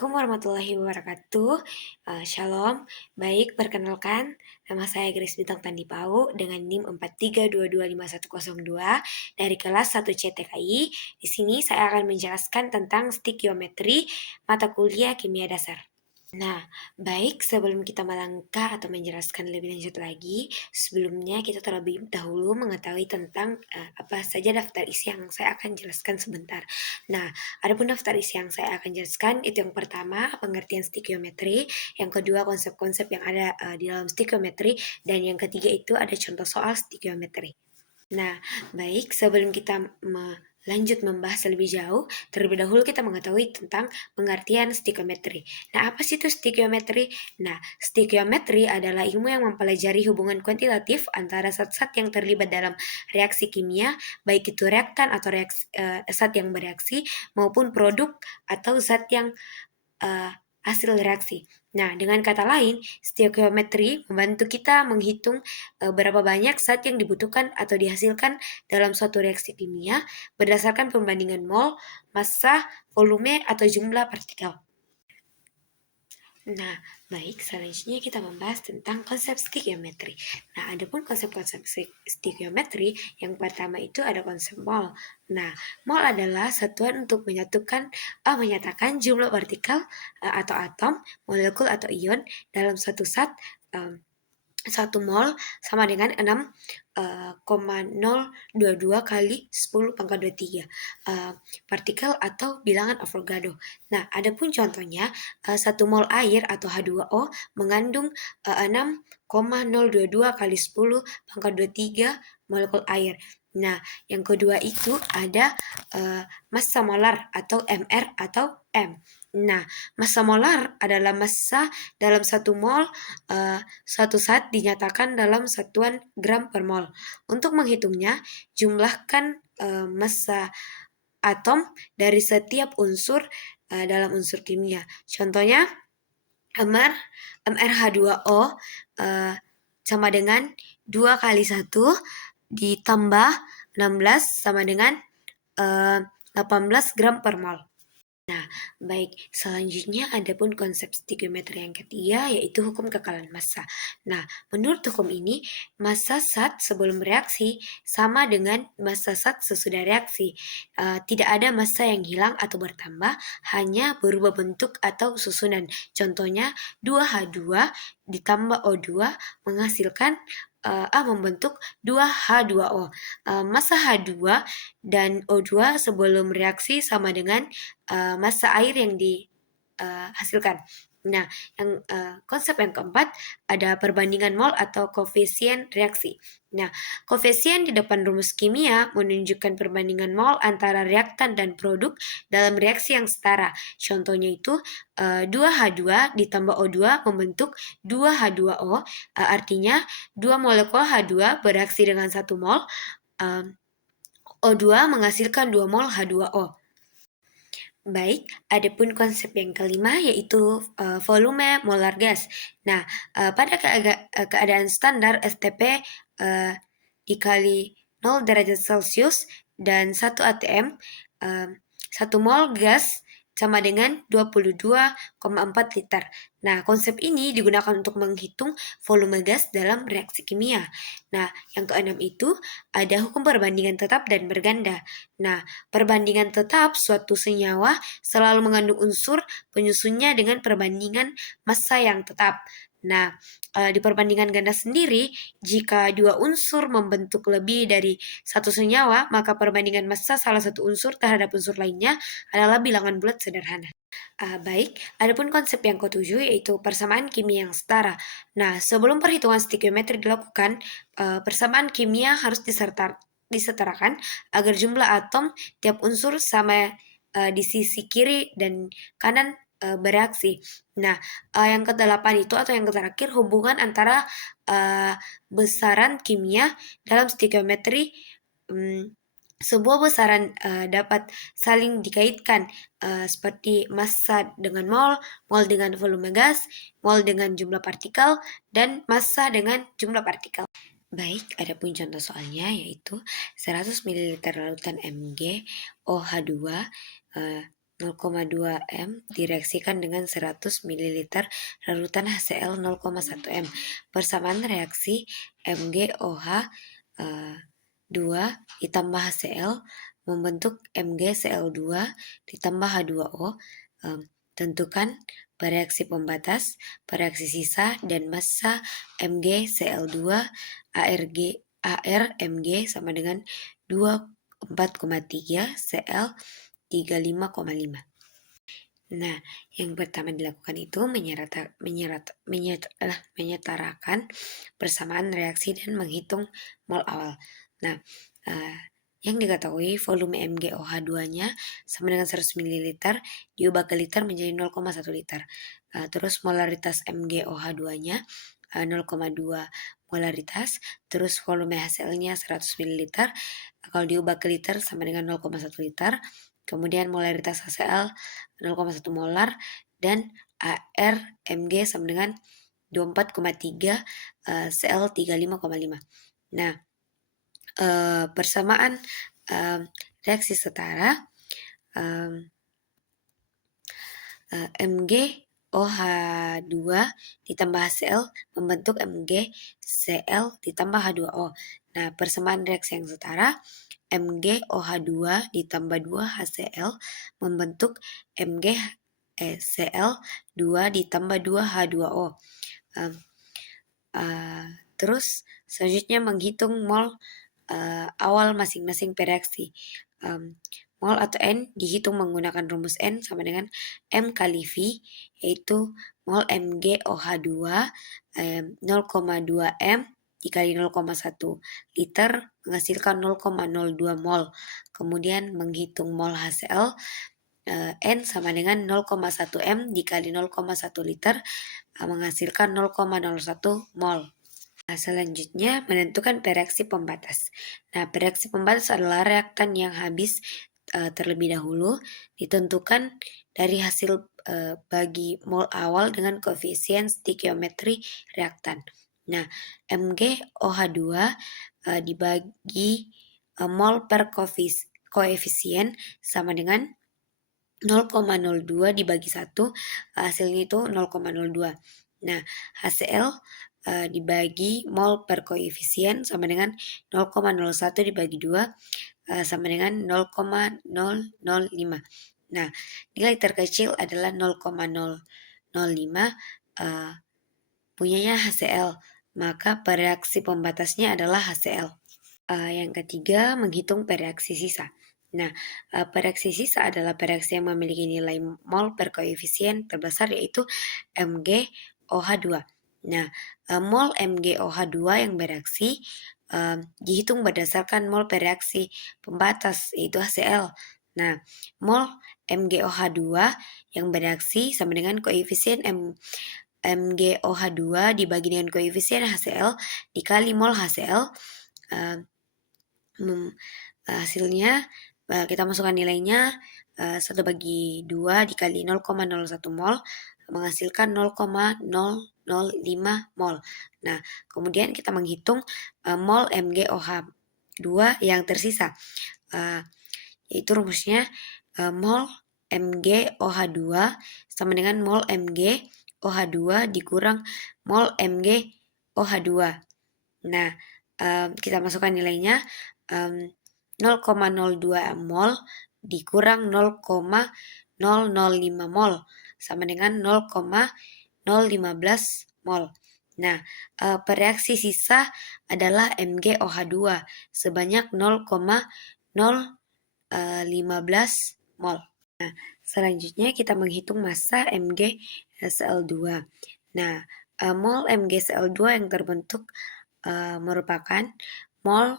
Assalamualaikum warahmatullahi wabarakatuh. Shalom. Baik, perkenalkan, nama saya Grace Bintang Tandipau dengan NIM 43225102 dari kelas 1 CTKI. Di sini saya akan menjelaskan tentang stikiometri mata kuliah kimia dasar. Nah, baik, sebelum kita melangkah atau menjelaskan lebih lanjut lagi, sebelumnya kita terlebih dahulu mengetahui tentang apa saja daftar isi yang saya akan jelaskan sebentar. Nah, adapun daftar isi yang saya akan jelaskan itu yang pertama pengertian stikiometri, yang kedua konsep-konsep yang ada di dalam stikiometri, dan yang ketiga itu ada contoh soal stikiometri. Nah, baik, sebelum kita lanjut membahas lebih jauh, terlebih dahulu kita mengetahui tentang pengertian stikiometri. Nah, apa sih itu stikiometri? Nah, stikiometri adalah ilmu yang mempelajari hubungan kuantitatif antara zat-zat yang terlibat dalam reaksi kimia, baik itu reaktan atau zat yang bereaksi, maupun produk atau zat yang hasil reaksi. Nah, dengan kata lain, stikiometri membantu kita menghitung berapa banyak zat yang dibutuhkan atau dihasilkan dalam suatu reaksi kimia berdasarkan perbandingan mol, massa, volume, atau jumlah partikel. Nah, baik, selanjutnya kita membahas tentang konsep stikiometri. Nah, adapun konsep-konsep stikiometri, yang pertama itu ada konsep mol. Nah, mol adalah satuan untuk menyatakan jumlah partikel atau atom, molekul atau ion dalam satu zat. 1 mol sama dengan 6,022 kali 10 pangkat 23 partikel atau bilangan Avogadro. Nah, adapun contohnya 1 mol air atau H2O mengandung 6,022 kali 10 pangkat 23 molekul air. Nah, yang kedua itu ada massa molar atau MR atau M. Nah, massa molar adalah massa dalam 1 mol suatu zat dinyatakan dalam satuan gram per mol. Untuk menghitungnya, jumlahkan massa atom dari setiap unsur dalam unsur kimia. Contohnya, MrH2O sama dengan 2 kali 1 ditambah 16 sama dengan 18 gram per mol. Nah, baik, selanjutnya adapun konsep stikiometri yang ketiga yaitu hukum kekalan massa. Nah, menurut hukum ini, massa zat sebelum reaksi sama dengan massa zat sesudah reaksi. Tidak ada massa yang hilang atau bertambah, hanya berubah bentuk atau susunan. Contohnya, 2H2 ditambah O2 menghasilkan membentuk 2H2O. Massa H2 dan O2 sebelum reaksi sama dengan massa air yang dihasilkan. Nah, konsep yang keempat ada perbandingan mol atau koefisien reaksi. Nah, koefisien di depan rumus kimia menunjukkan perbandingan mol antara reaktan dan produk dalam reaksi yang setara. Contohnya itu 2H2 ditambah O2 membentuk 2H2O, artinya 2 molekul H2 bereaksi dengan 1 mol O2 menghasilkan 2 mol H2O. Baik, adapun konsep yang kelima yaitu volume molar gas. Nah, pada keadaan standar STP dikali 0 derajat Celcius dan 1 atm, 1 mol gas sama dengan 22,4 liter. Nah, konsep ini digunakan untuk menghitung volume gas dalam reaksi kimia. Nah, yang keenam itu ada hukum perbandingan tetap dan berganda. Nah, perbandingan tetap suatu senyawa selalu mengandung unsur penyusunnya dengan perbandingan massa yang tetap. Nah, di perbandingan ganda sendiri, jika dua unsur membentuk lebih dari satu senyawa, maka perbandingan massa salah satu unsur terhadap unsur lainnya adalah bilangan bulat sederhana. Baik, adapun konsep yang ketujuh yaitu persamaan kimia yang setara. Nah, sebelum perhitungan stikiometri dilakukan, persamaan kimia harus disetarakan agar jumlah atom tiap unsur sama di sisi kiri dan kanan bereaksi. Nah, yang kedelapan itu atau yang terakhir hubungan antara besaran kimia dalam stikiometri. Sebuah besaran dapat saling dikaitkan seperti massa dengan mol, mol dengan volume gas, mol dengan jumlah partikel, dan massa dengan jumlah partikel. Baik, adapun contoh soalnya yaitu 100 ml lautan Mg OH2 0,2 M direaksikan dengan 100 ml larutan HCl 0,1 M. Persamaan reaksi MgOH 2 ditambah HCl membentuk MgCl2 ditambah H2O. Tentukan bereaksi pembatas, bereaksi sisa, dan massa MgCl2 ARMG sama dengan 24,3 Cl 35,5. Nah, yang pertama dilakukan itu menyetarakan persamaan reaksi dan menghitung mol awal. Nah, yang diketahui volume MgOH2-nya sama dengan 100 ml diubah ke liter menjadi 0,1 liter. Terus molaritas MgOH2-nya 0,2 molaritas, terus volume HCl-nya 100 ml, kalau diubah ke liter sama dengan 0,1 liter. Kemudian molaritas HCl 0,1 molar dan ARMG sama dengan 24,3 Cl 35,5. Nah, persamaan reaksi setara MgOH2 ditambah HCl membentuk MgCl ditambah H2O. Nah, persamaan reaksi yang setara MgOH2 ditambah 2 HCl membentuk MgCl2 ditambah 2 H2O. Terus selanjutnya menghitung mol awal masing-masing per reaksi. Mol atau N dihitung menggunakan rumus N sama dengan M kali V, yaitu mol MgOH2 0,2 M dikali 0,1 liter menghasilkan 0,02 mol. Kemudian menghitung mol HCl N sama dengan 0,1 M dikali 0,1 liter menghasilkan 0,01 mol. Selanjutnya menentukan reaksi pembatas. Nah, reaksi pembatas adalah reaktan yang habis terlebih dahulu ditentukan dari hasil bagi mol awal dengan koefisien stikiometri reaktan. Nah, MgOH2 dibagi mol per koefisien sama dengan 0,02 dibagi 1, hasilnya itu 0,02. Nah, HCl dibagi mol per koefisien sama dengan 0,01 dibagi 2 sama dengan 0,005. Nah, nilai terkecil adalah 0,005 punyanya HCl, maka reaksi pembatasnya adalah HCl. Yang ketiga, menghitung reaksi sisa. Nah, reaksi sisa adalah reaksi yang memiliki nilai mol per koefisien terbesar yaitu MgOH2. Nah, mol MgOH2 yang bereaksi dihitung berdasarkan mol per reaksi pembatas yaitu HCl. Nah, mol MgOH2 yang bereaksi sama dengan koefisien MgOH2 dibagi dengan koefisien HCl dikali mol HCl. Hasilnya kita masukkan nilainya 1 bagi 2 dikali 0,01 mol menghasilkan 0,005 mol. Nah, kemudian kita menghitung mol MgOH2 yang tersisa, yaitu rumusnya mol MgOH2 sama dengan mol MgOH2 dikurang mol MgOH2. Nah, kita masukkan nilainya 0,02 mol dikurang 0,005 mol sama dengan 0,015 mol. Nah, reaksi sisa adalah MgOH2 sebanyak 0,015 mol. Nah, selanjutnya kita menghitung massa MgCl2. Nah, mol MgCl2 yang terbentuk merupakan mol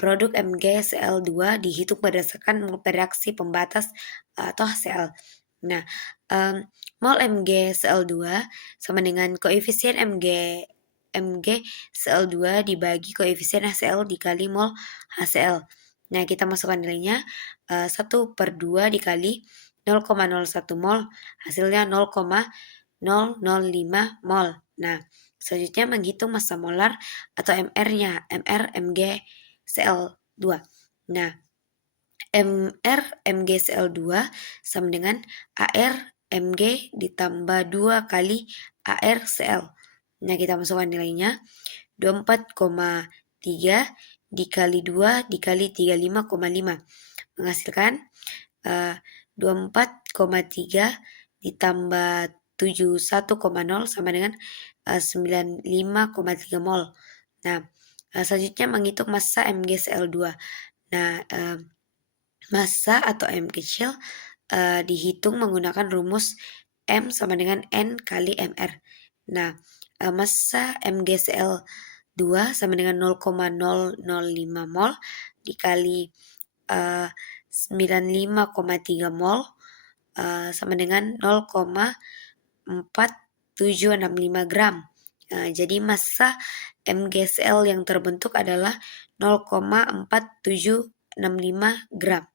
produk MgCl2 dihitung berdasarkan mol reaksi pembatas atau HCl. Nah, mol MgCl2 sama dengan koefisien MgCl2 dibagi koefisien HCl dikali mol HCl. Nah, kita masukkan nilainya 1/2 dikali 0,01 mol, hasilnya 0,005 mol. Nah, selanjutnya menghitung massa molar atau MR-nya, MR MgCl2. Nah, MR MgCl2 sama dengan AR Mg ditambah 2 kali ArCl. Nah, kita masukkan nilainya 24,3 dikali 2 dikali 35,5 menghasilkan 24,3 ditambah 71,0 sama dengan 95,3 mol. Nah, selanjutnya menghitung massa MgCl2. Nah, massa atau M kecil dihitung menggunakan rumus M sama dengan N kali MR. Nah, massa MgCl2 sama dengan 0,005 mol dikali 95,3 mol sama dengan 0,4765 gram. Jadi massa MgCl yang terbentuk adalah 0,4765 gram.